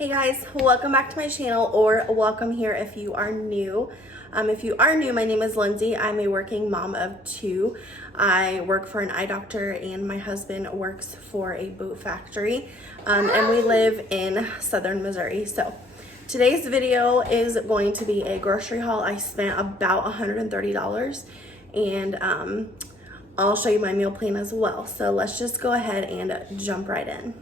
Hey guys, welcome back to my channel, or welcome here if you are new. If you are new, my name is Lindsay. I'm a working mom of two. I work for an eye doctor and my husband works for a boot factory, and we live in southern Missouri. So today's video is going to be a grocery haul. I spent about $130 and I'll show you my meal plan as well. So let's just go ahead and jump right in.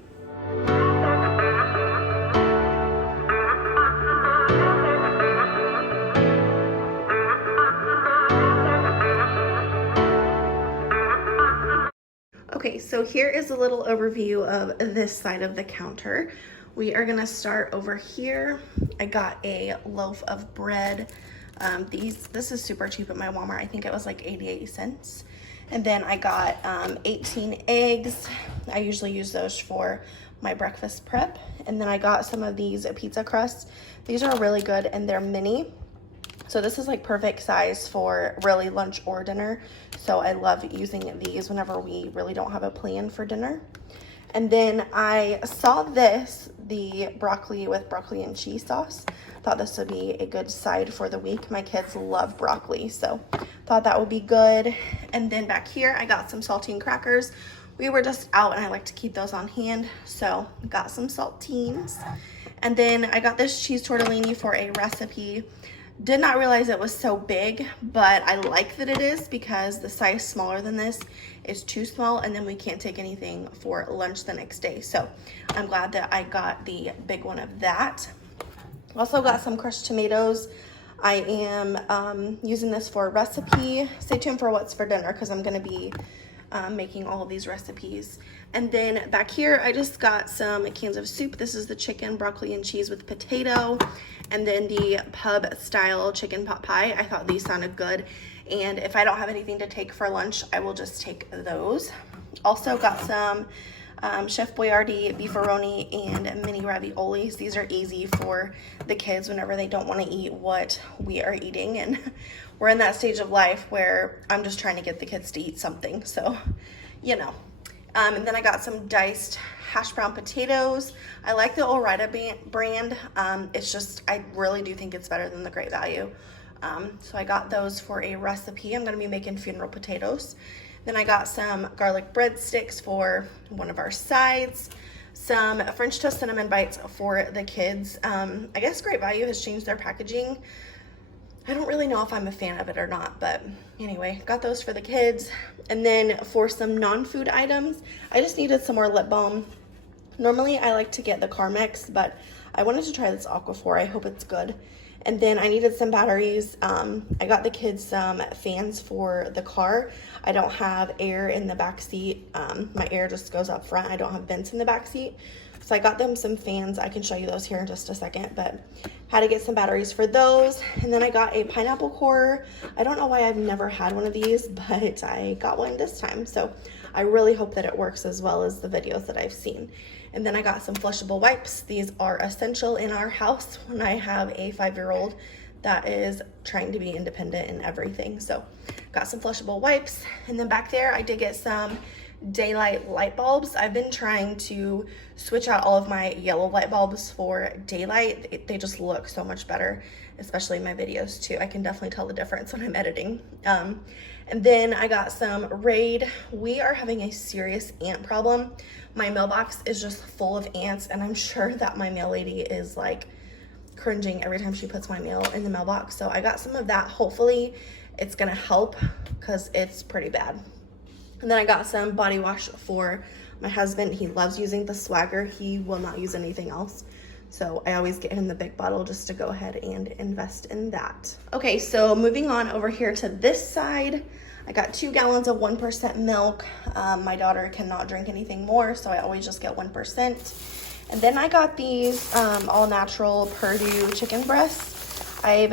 Okay, so here is a little overview of this side of the counter. We are gonna start over here. I got a loaf of bread. This is super cheap at my Walmart. I think it was like 88 cents. And then I got 18 eggs. I usually use those for my breakfast prep. And then I got some of these pizza crusts. These are really good and they're mini. So this is like perfect size for really lunch or dinner. So I love using these whenever we really don't have a plan for dinner. And then I saw this, the broccoli with broccoli and cheese sauce. Thought this would be a good side for the week. My kids love broccoli, so thought that would be good. And then back here, I got some saltine crackers. We were just out and I like to keep those on hand. So got some saltines. And then I got this cheese tortellini for a recipe. Did not realize it was so big, but I like that it is because the size smaller than this is too small and then we can't take anything for lunch the next day. So I'm glad that I got the big one of that. Also got some crushed tomatoes. I am using this for a recipe. Stay tuned for what's for dinner because I'm going to be making all of these recipes. And then back here I just got some cans of soup. This is the chicken, broccoli, and cheese with potato, and then the pub style chicken pot pie. I thought these sounded good, and if I don't have anything to take for lunch, I will just take those. Also got some Chef Boyardee beefaroni and mini raviolis. These are easy for the kids whenever they don't want to eat what we are eating, and we're in that stage of life where I'm just trying to get the kids to eat something, so you know. And then I got some diced hash brown potatoes. I like the Ore-Ida brand. It's just, I really do think it's better than the Great Value. So I got those for a recipe. I'm gonna be making funeral potatoes. Then I got some garlic breadsticks for one of our sides, some French toast cinnamon bites for the kids. I guess Great Value has changed their packaging. I don't really know if I'm a fan of it or not, but anyway, got those for the kids. And then for some non-food items, I just needed some more lip balm. Normally I like to get the Carmex, but I wanted to try this Aquaphor. I hope it's good. And then I needed some batteries. I got the kids some fans for the car. I don't have air in the back seat. My air just goes up front. I don't have vents in the back seat. So I got them some fans. I can show you those here in just a second, but had to get some batteries for those. And then I got a pineapple core. I don't know why I've never had one of these, but I got one this time. So I really hope that it works as well as the videos that I've seen. And then I got some flushable wipes. These are essential in our house when I have a 5-year-old that is trying to be independent in everything. So got some flushable wipes. And then back there, I did get some daylight light bulbs. I've been trying to switch out all of my yellow light bulbs for daylight. They just look so much better, especially in my videos too. I can definitely tell the difference when I'm editing. And then I got some Raid. We are having a serious ant problem. My mailbox is just full of ants, and I'm sure that my mail lady is like cringing every time she puts my mail in the mailbox. So I got some of that. Hopefully it's gonna help because it's pretty bad. And then I got some body wash for my husband. He loves using the Swagger. He will not use anything else. So I always get him the big bottle just to go ahead and invest in that. Okay, so moving on over here to this side, I got 2 gallons of 1% milk. My daughter cannot drink anything more, so I always just get 1%. And then I got these all natural Purdue chicken breasts. I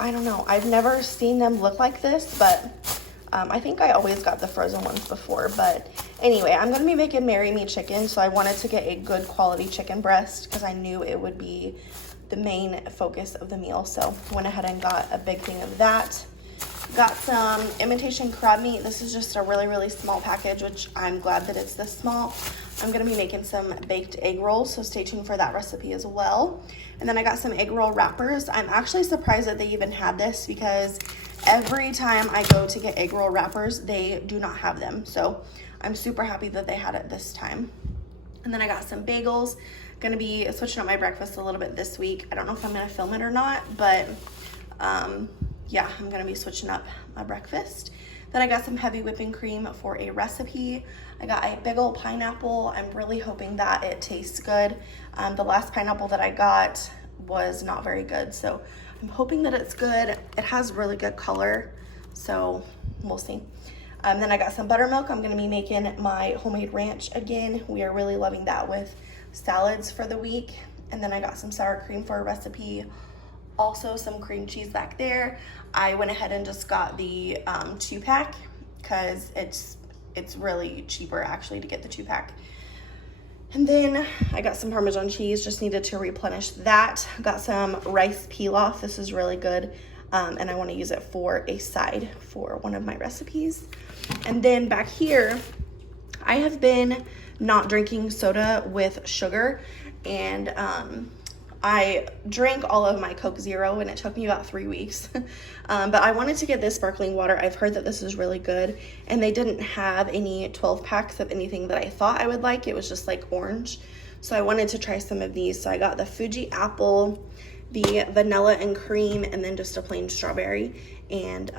don't know, I've never seen them look like this, but I think I always got the frozen ones before. But anyway, I'm gonna be making Marry Me chicken, so I wanted to get a good quality chicken breast because I knew it would be the main focus of the meal. So went ahead and got a big thing of that. Got some imitation crab meat. This is just a really, really small package, which I'm glad that it's this small. I'm gonna be making some baked egg rolls, so stay tuned for that recipe as well. And then I got some egg roll wrappers. I'm actually surprised that they even had this because every time I go to get egg roll wrappers, they do not have them. So I'm super happy that they had it this time. And then I got some bagels. Gonna be switching up my breakfast a little bit this week. I don't know if I'm gonna film it or not, but yeah, I'm gonna be switching up my breakfast. Then I got some heavy whipping cream for a recipe. I got a big old pineapple. I'm really hoping that it tastes good. The last pineapple that I got was not very good, so I'm hoping that it's good. It has really good color, so we'll see. Then I got some buttermilk. I'm gonna be making my homemade ranch again. We are really loving that with salads for the week. And then I got some sour cream for a recipe. Also some cream cheese back there. I went ahead and just got the 2-pack because it's really cheaper actually to get the 2-pack. And then I got some Parmesan cheese, just needed to replenish that. Got some rice pilaf. This is really good. And I want to use it for a side for one of my recipes. And then back here, I have been not drinking soda with sugar, and I drank all of my Coke Zero and it took me about 3 weeks. But I wanted to get this sparkling water. I've heard that this is really good, and they didn't have any 12 packs of anything that I thought I would like. It was just like orange. So I wanted to try some of these. So I got the Fuji apple, the vanilla and cream, and then just a plain strawberry. And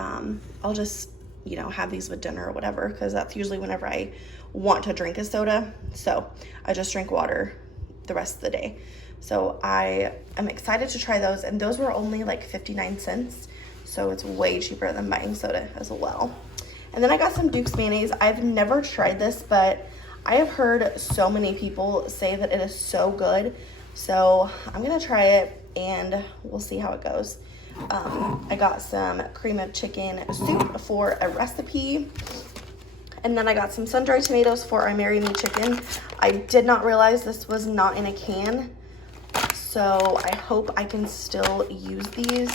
I'll just, you know, have these with dinner or whatever, because that's usually whenever I want to drink a soda. So I just drink water the rest of the day. So I am excited to try those, and those were only like 59 cents. So it's way cheaper than buying soda as well. And then I got some Duke's mayonnaise. I've never tried this, but I have heard so many people say that it is so good. So I'm gonna try it and we'll see how it goes. I got some cream of chicken soup for a recipe. And then I got some sun-dried tomatoes for our Marry Me chicken. I did not realize this was not in a can, so I hope I can still use these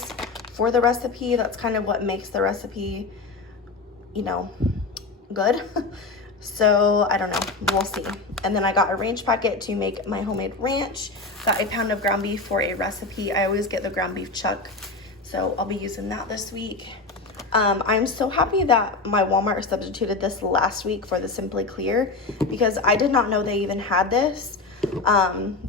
for the recipe. That's kind of what makes the recipe, you know, good. So I don't know, we'll see. And then I got a ranch packet to make my homemade ranch. Got a pound of ground beef for a recipe. I always get the ground beef chuck, so I'll be using that this week. I'm so happy that my Walmart substituted this last week for the Simply Clear, because I did not know they even had this.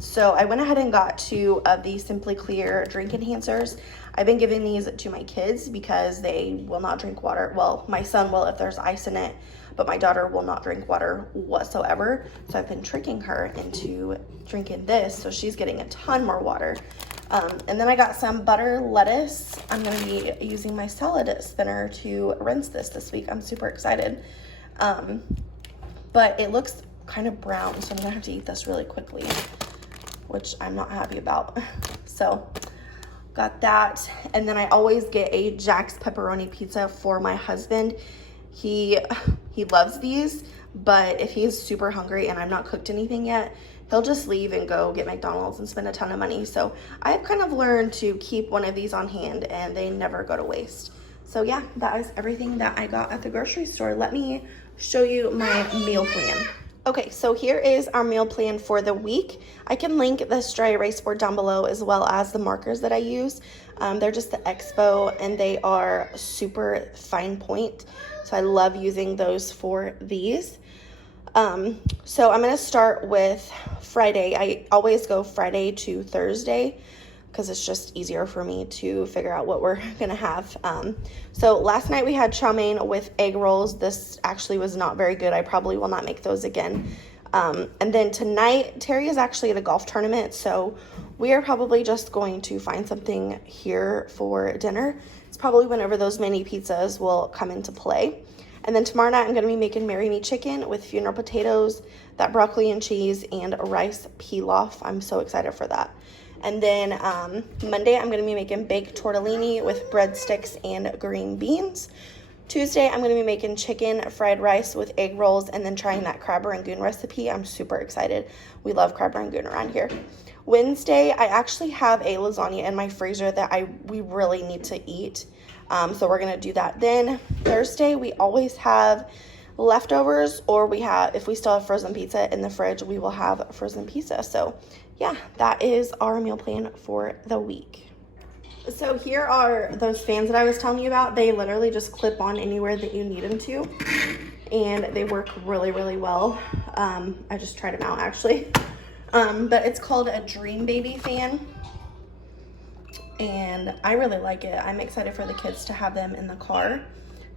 So I went ahead and got 2 of the Simply Clear drink enhancers. I've been giving these to my kids because they will not drink water. Well, my son will if there's ice in it, but my daughter will not drink water whatsoever. So I've been tricking her into drinking this, so she's getting a ton more water. And then I got some butter lettuce. I'm gonna be using my salad spinner to rinse this week. I'm super excited. But it looks kind of brown, so I'm gonna have to eat this really quickly, which I'm not happy about. So got that. And then I always get a Jack's pepperoni pizza for my husband. He loves these, but if he's super hungry and I've not cooked anything yet, he'll just leave and go get McDonald's and spend a ton of money. So I've kind of learned to keep one of these on hand, and they never go to waste. So yeah, that is everything that I got at the grocery store. Let me show you my meal plan. Okay, so here is our meal plan for the week. I can link this dry erase board down below, as well as the markers that I use. They're just the Expo, and they are super fine point. So I love using those for these. So I'm gonna start with Friday. I always go Friday to Thursday because it's just easier for me to figure out what we're gonna have. So last night we had chow mein with egg rolls. This actually was not very good. I probably will not make those again. And then tonight, Terry is actually at a golf tournament, so we are probably just going to find something here for dinner. It's probably whenever those mini pizzas will come into play. And then tomorrow night, I'm going to be making Marry Me chicken with funeral potatoes, that broccoli and cheese, and a rice pilaf. I'm so excited for that. And then Monday, I'm going to be making baked tortellini with breadsticks and green beans. Tuesday, I'm going to be making chicken fried rice with egg rolls, and then trying that crab rangoon recipe. I'm super excited. We love crab rangoon around here. Wednesday, I actually have a lasagna in my freezer that we really need to eat. So we're going to do that then. Thursday, we always have leftovers, or if we still have frozen pizza in the fridge, we will have frozen pizza. So yeah, that is our meal plan for the week. So here are those fans that I was telling you about. They literally just clip on anywhere that you need them to, and they work really, really well. I just tried them out actually. But it's called a Dream Baby fan, and I really like it. I'm excited for the kids to have them in the car.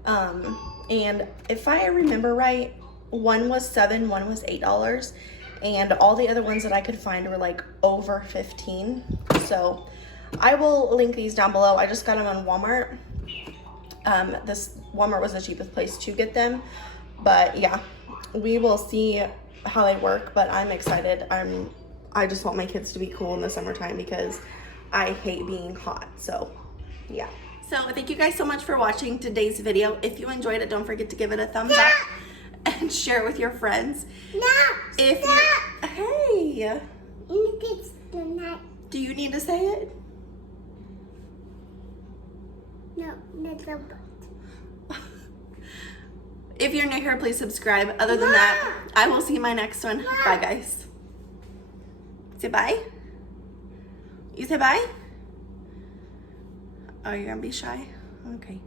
And if I remember right, one was $7, one was $8, and all the other ones that I could find were like over 15. So I will link these down below. I just got them on Walmart. This Walmart was the cheapest place to get them, but yeah, we will see how they work. But I'm excited. I just want my kids to be cool in the summertime because I hate being hot. So yeah. So thank you guys so much for watching today's video. If you enjoyed it, don't forget to give it a thumbs up and share it with your friends. Hey, do you need to say it? No, that's a butt. If you're new here, please subscribe. Other than that, I will see you in my next one. Bye, guys. Say bye. You say bye? Oh, you're gonna be shy? Okay.